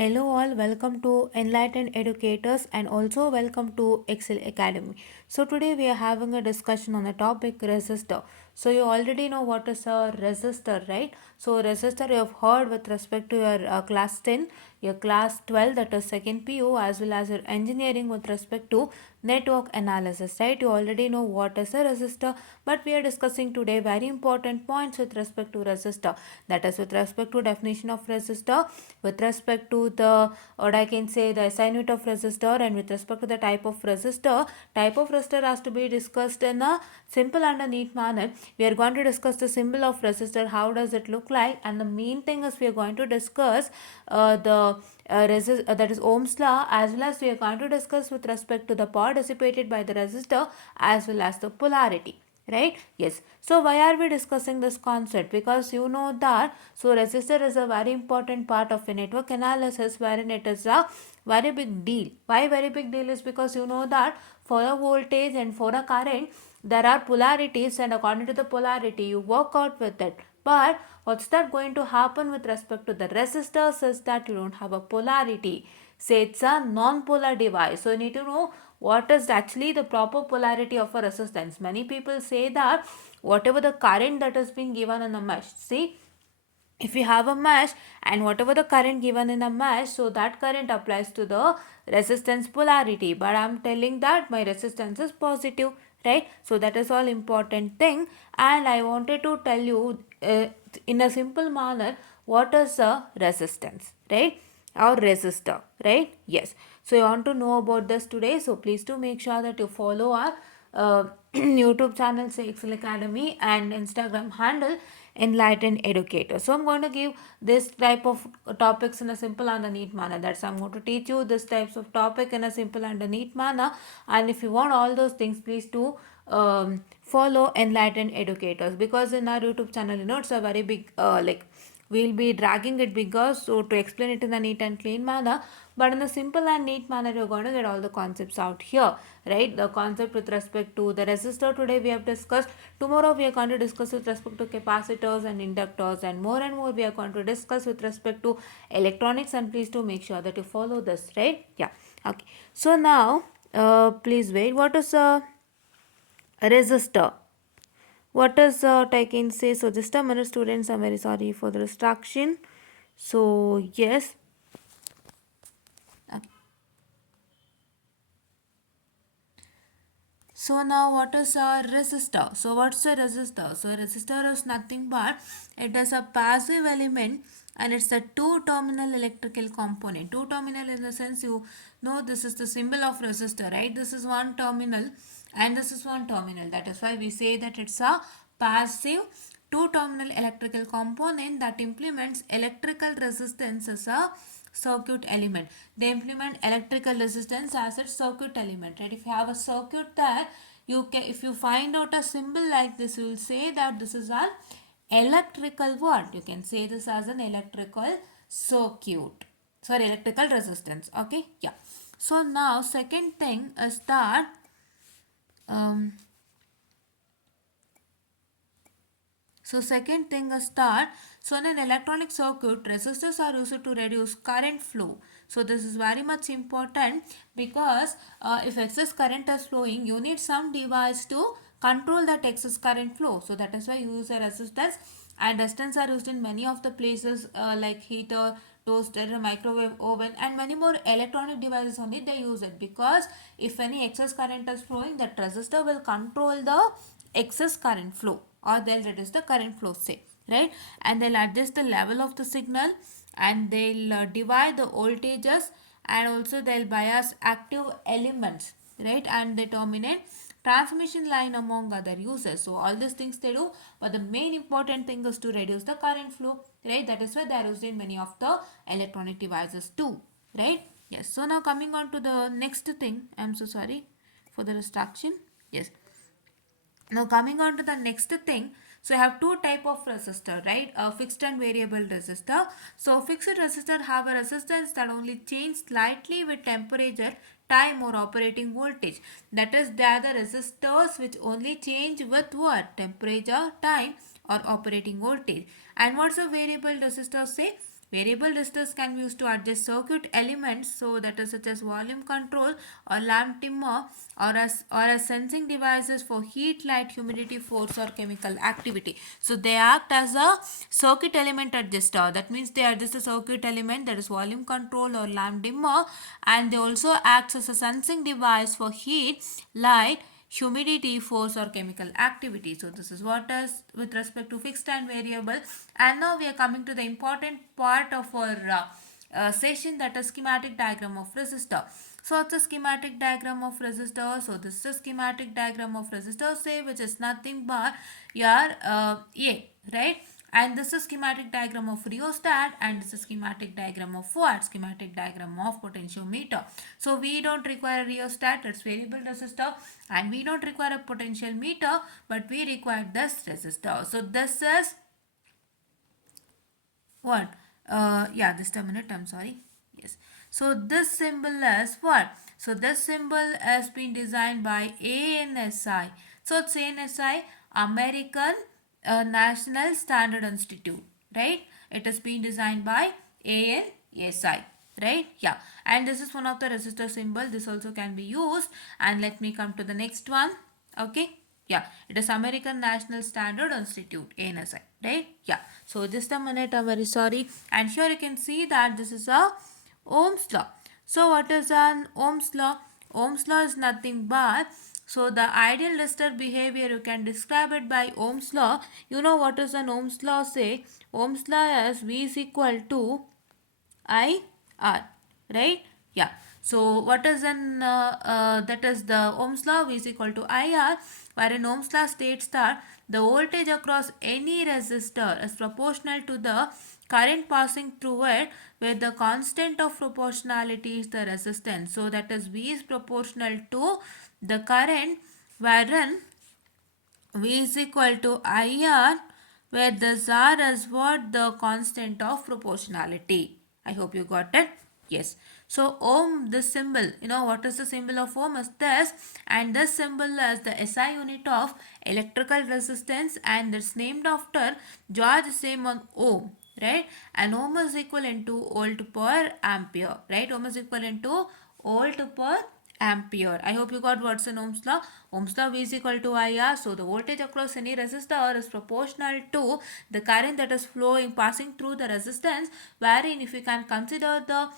Hello all, welcome to Enlightened Educators and also welcome to Excel Academy. So today we are having a discussion on the topic resistor. So you already know what is a resistor, right? So resistor you have heard with respect to your class 10, your class 12, that is second PU, as well as your engineering with respect to network analysis, right? You already know what is a resistor, but we are discussing today very important points with respect to resistor, that is with respect to definition of resistor, with respect to the, or I can say, the SI unit of resistor, and with respect to the type of resistor. Type of resistor has to be discussed in a simple and a neat manner. We are going to discuss the symbol of resistor, how does it look like, and the main thing is we are going to discuss that is Ohm's law, as well as we are going to discuss with respect to the power dissipated by the resistor as well as the polarity, right? Yes. So why are we discussing this concept? Because you know that resistor is a very important part of a network analysis, wherein it is a very big deal. Why very big deal is because you know that for a voltage and for a current there are polarities, and according to the polarity you work out with it. But what's that going to happen with respect to the resistors is that you don't have a polarity. Say it's a non-polar device. So you need to know what is actually the proper polarity of a resistance. Many people say that whatever the current that has been given in a mesh, see, if you have a mesh and whatever the current given in a mesh, so that current applies to the resistance polarity, but I'm telling that my resistance is positive, right? So that is all important thing, and I wanted to tell you in a simple manner what is a resistance, right? Or resistor, right? Yes. So you want to know about this today, so please do make sure that you follow our YouTube channel, say Excel Academy, and Instagram handle Enlightened Educator. So I'm going to give this type of topics in a simple and a neat manner. That's I'm going to teach you this types of topic in a simple and a neat manner. And if you want all those things, please do follow Enlightened Educators, because in our YouTube channel, you know, it's a very big we'll be dragging it bigger, so to explain it in a neat and clean manner, but in a simple and neat manner you're going to get all the concepts out here, right? The concept with respect to the resistor today we have discussed. Tomorrow we are going to discuss with respect to capacitors and inductors, and more we are going to discuss with respect to electronics. And please do make sure that you follow this, right? Yeah. Okay. So now please wait, what is a resistor? What is I can say? So just a minute, students, I'm very sorry for the distraction. So yes. Okay. So now what is a resistor? So what's a resistor? So a resistor is nothing but it is a passive element, and it's a two terminal electrical component. Two terminal in the sense, you know, this is the symbol of resistor, right? This is one terminal and this is one terminal. That is why we say that it's a passive two terminal electrical component that implements electrical resistance as a circuit element. They implement electrical resistance as a circuit element, right? If you have a circuit there, you can, if you find out a symbol like this, you will say that this is an electrical what? You can say this as an electrical circuit. Sorry, electrical resistance. Okay, yeah. So now second thing is that um, so second thing is that, so in an electronic circuit, resistors are used to reduce current flow. So this is very much important, because if excess current is flowing, you need some device to control that excess current flow. So that is why you use a resistance, and resistors are used in many of the places like heater, toaster, microwave oven, and many more electronic devices only they use it, because if any excess current is flowing, that resistor will control the excess current flow, or they'll reduce the current flow, say, right? And they'll adjust the level of the signal, and they'll divide the voltages, and also they'll bias active elements, right? And they terminate transmission line among other uses. So all these things they do, but the main important thing is to reduce the current flow, right? That is why they are used in many of the electronic devices too, right? Yes. So now coming on to the next thing, I'm so sorry for the distraction. Yes. Now coming on to the next thing, so I have two type of resistor, right? A fixed and variable resistor. So fixed resistor have a resistance that only change slightly with temperature, time, or operating voltage. That is, they are the resistors which only change with what? Temperature, time, or operating voltage. And what's a variable resistor say? Variable resistors can be used to adjust circuit elements, so that is such as volume control or lamp dimmer, or as sensing devices for heat, light, humidity, force, or chemical activity. So they act as a circuit element adjuster. That means they adjust a circuit element, that is volume control or lamp dimmer, and they also act as a sensing device for heat, light, humidity, force, or chemical activity. So this is what is with respect to fixed and variable. And now we are coming to the important part of our session, that is schematic diagram of resistor. So it's a schematic diagram of resistor. So this is a schematic diagram of resistor, say, which is nothing but your A, right? And this is schematic diagram of rheostat, and this is schematic diagram of what? Schematic diagram of potentiometer. So we don't require a rheostat, it's variable resistor, and we don't require a potential meter, but we require this resistor. So this is what? Yeah, just a minute, I'm sorry. Yes. So this symbol is what? So this symbol has been designed by ANSI. So it's ANSI, American National Standard Institute, right? It has been designed by ANSI, right? Yeah. And this is one of the resistor symbol. This also can be used. And let me come to the next one. Okay. Yeah, it is American National Standard Institute, ANSI, right? Yeah. So just a minute, I'm very sorry. And here you can see that this is a Ohm's law. So what is an Ohm's law? Ohm's law is nothing but, so the ideal resistor behavior, you can describe it by Ohm's law. You know what is an Ohm's law say? Ohm's law is V is equal to IR, right? Yeah. So what is an that is the Ohm's law, V is equal to IR, where an Ohm's law states that the voltage across any resistor is proportional to the current passing through it, where the constant of proportionality is the resistance. So that is V is proportional to the current, wherein V is equal to IR, where this R is what? The constant of proportionality. I hope you got it. Yes. So ohm, this symbol, you know what is the symbol of ohm is this, and this symbol is the SI unit of electrical resistance, and it's named after George Simon Ohm, right? And ohm is equivalent to volt per ampere, right? Ohm is equivalent to volt per ampere. I hope you got what's in Ohm's law. Ohm's law V is equal to IR. So the voltage across any resistor is proportional to the current that is flowing, passing through the resistance, wherein if you can consider the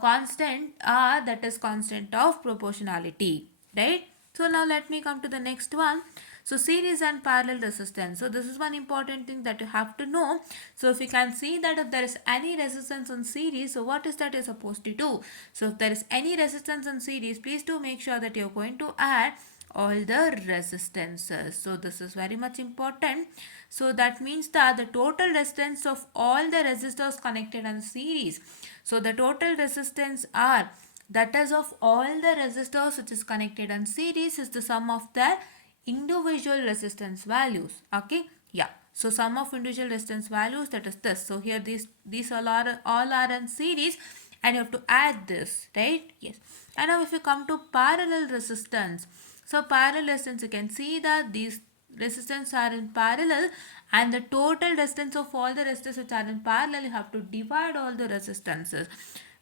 constant R, that is constant of proportionality, right? So now let me come to the next one. So series and parallel resistance. So this is one important thing that you have to know. So if you can see that if there is any resistance in series, so what is that you're supposed to do? So if there is any resistance in series, please do make sure that you're going to add all the resistances. So this is very much important. So that means that the total resistance of all the resistors connected in series. So the total resistance are, that is of all the resistors which is connected in series, is the sum of their individual resistance values. Okay. Yeah. So sum of individual resistance values, that is this. So here these all are in series, and you have to add this, right? Yes. And now if you come to parallel resistance, so parallel resistance, you can see that these resistance are in parallel, and the total resistance of all the resistors which are in parallel, you have to divide all the resistances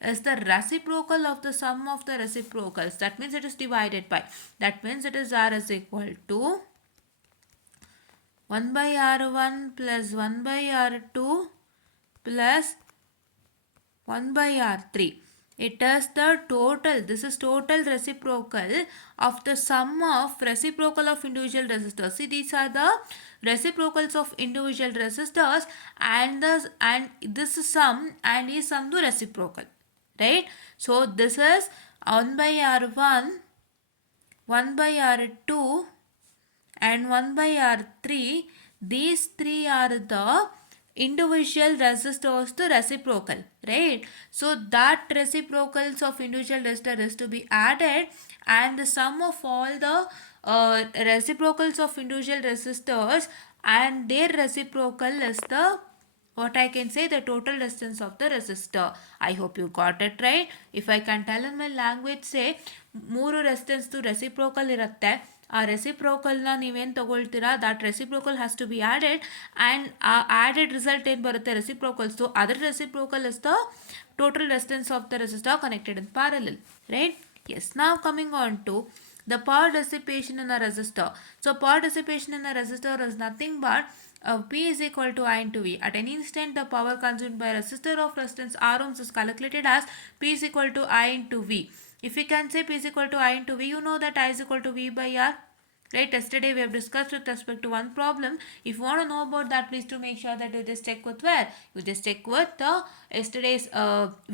is the reciprocal of the sum of the reciprocals. That means it is divided by. That means it is R is equal to 1 by R1 plus 1 by R2 plus 1 by R3. It is the total, this is total reciprocal of the sum of reciprocal of individual resistors. See, these are the reciprocals of individual resistors, and this is sum, and is sum to reciprocal, right? So this is 1 by R1, 1 by R2 and 1 by R3. These three are the individual resistors to reciprocal, right? So that reciprocals of individual resistor is to be added, and the sum of all the reciprocals of individual resistors and their reciprocal is the, what I can say, the total resistance of the resistor. I hope you got it right. If I can tell in my language, say, ಮೂರು resistance reciprocal ಇರುತ್ತೆ, ಆ ರೆಸಿಪ್ರೋಕಲ್ನ ನೀವೇನು ತಗೊಳ್ತೀರಾ that reciprocal has to be added and ಆ added result ಏನು ಬರುತ್ತೆ ರೆಸಿಪ್ರೋಕಲ್ಸ್ದು other reciprocal is the total resistance of the resistor connected in parallel, right? Yes, now coming on to the power dissipation in a resistor. So power dissipation in a resistor is nothing but P is equal to I into V. At any instant the power consumed by a resistor of resistance R ohms is calculated as P is equal to I into V. If we can say P is equal to I into V, you know that I is equal to V by R. Right, yesterday we have discussed with respect to one problem. If you want to know about that, please to make sure that you just check with where? You just check with the yesterday's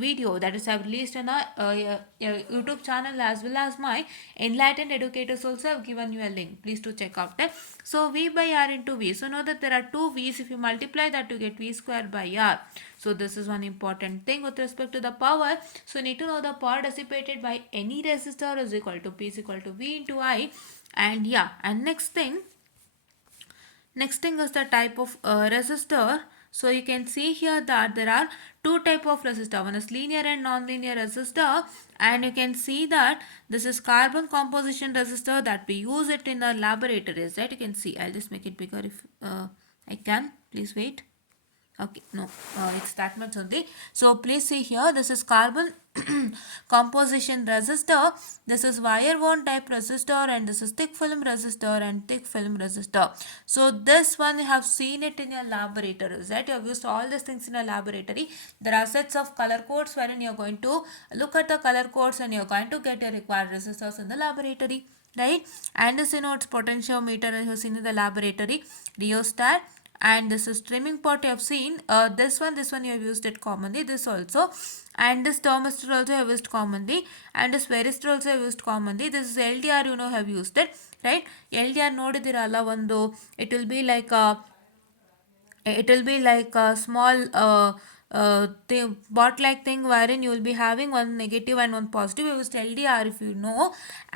video that is I've released on a YouTube channel as well as my Enlightened Educators also have given you a link. Please to check out that. So V by R into V. So know that there are two V's. If you multiply that, you get V square by R. So this is one important thing with respect to the power. So you need to know the power dissipated by any resistor is equal to P is equal to V into I. And yeah, and next thing is the type of resistor. So you can see here that there are two type of resistor. One is linear and non-linear resistor, and you can see that this is carbon composition resistor that we use it in our laboratories, right? You can see, I'll just make it bigger if I can. Please wait. Okay, no, it's that much only. So please see here, this is carbon composition resistor, this is wire wound type resistor, and this is thick film resistor and thick film resistor. So this one you have seen it in your laboratories, right? You have used all these things in a laboratory. There are sets of color codes wherein you are going to look at the color codes and you are going to get your required resistors in the laboratory, right? And this, you know, it's potentiometer you have seen in the laboratory, rheostat, and this is trimming pot you have seen. This one you have used it commonly, this also, and this thermistor also have used commonly, and this varistor also have used commonly. This is LDR, you know, have used it, right? LDR ನೋಡಿದಿರಲ್ಲ ಒಂದು, it will be like a small bot like thing wherein you will be having one negative and one positive. You use LDR if you know.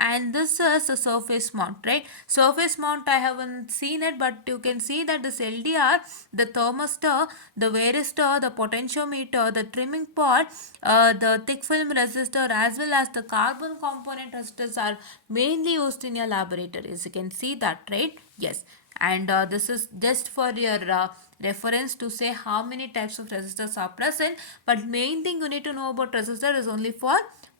And this is a surface mount, right? Surface mount I haven't seen it, but you can see that this LDR, the thermistor, the varistor, the potentiometer, the trimming pot, the thick film resistor as well as the carbon component resistors are mainly used in your laboratories. You can see that, right? Yes. And this is just for your reference to say how many types of resistors are present, but main thing you need to know about resistor is only for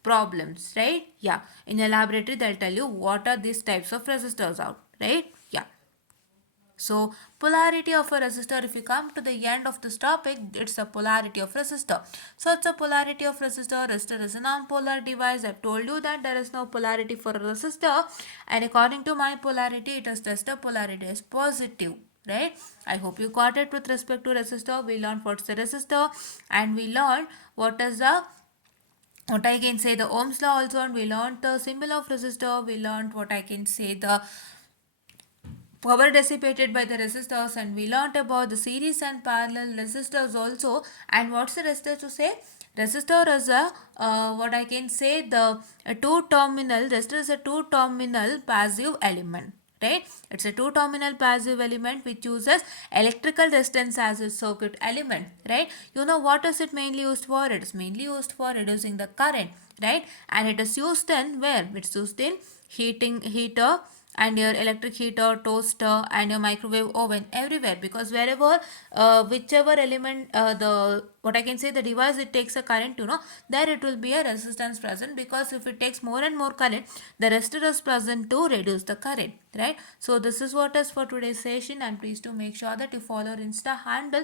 problems, right? Yeah, in your laboratory they'll tell you what are these types of resistors out, right? Yeah. So polarity of a resistor, if you come to the end of this topic, it's a polarity of resistor. So it's a polarity of resistor. Resistor is a non-polar device. I've told you that there is no polarity for a resistor, and according to my polarity, it is just a polarity as positive, right? I hope you got it with respect to resistor. We learned what's the resistor, and we learned what is the what I can say the Ohm's law also, and we learned the symbol of resistor. We learned what I can say the power dissipated by the resistors, and we learnt about the series and parallel resistors also. And what's the resistor to say? Resistor is a what I can say the two-terminal resistor is a two-terminal passive element, right? It's a two-terminal passive element which uses electrical resistance as its circuit element, right? You know what is it mainly used for? It is mainly used for reducing the current, right? And it is used in where? It's used in heater and your electric heater, toaster, and your microwave oven, everywhere, because wherever whichever element the what I can say the device it takes a current, you know, there it will be a resistance present, because if it takes more and more current, the resistor is present to reduce the current, right? So this is what is for today's session, and please do make sure that you follow our Insta handle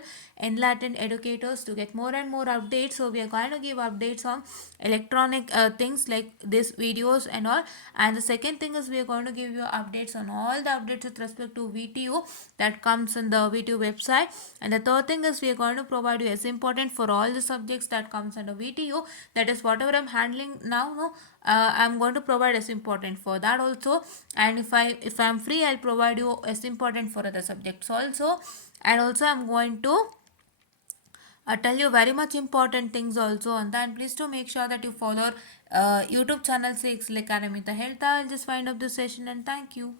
Enlightened Educators to get more and more updates. So we are going to give updates on electronic things like these videos and all. And the second thing is we are going to give you updates on all the updates with respect to VTU that comes in the VTU website. And the third thing is we are going to provide you as important for all the subjects that comes under VTU, that is whatever I'm handling now, no, I'm going to provide as important for that also. And if I'm free, I'll provide you as important for other subjects also. And also I'm going to tell you very much important things also on that. And please do make sure that you follow YouTube channel 6 Academy the Health. I'll just wind up this session, and thank you.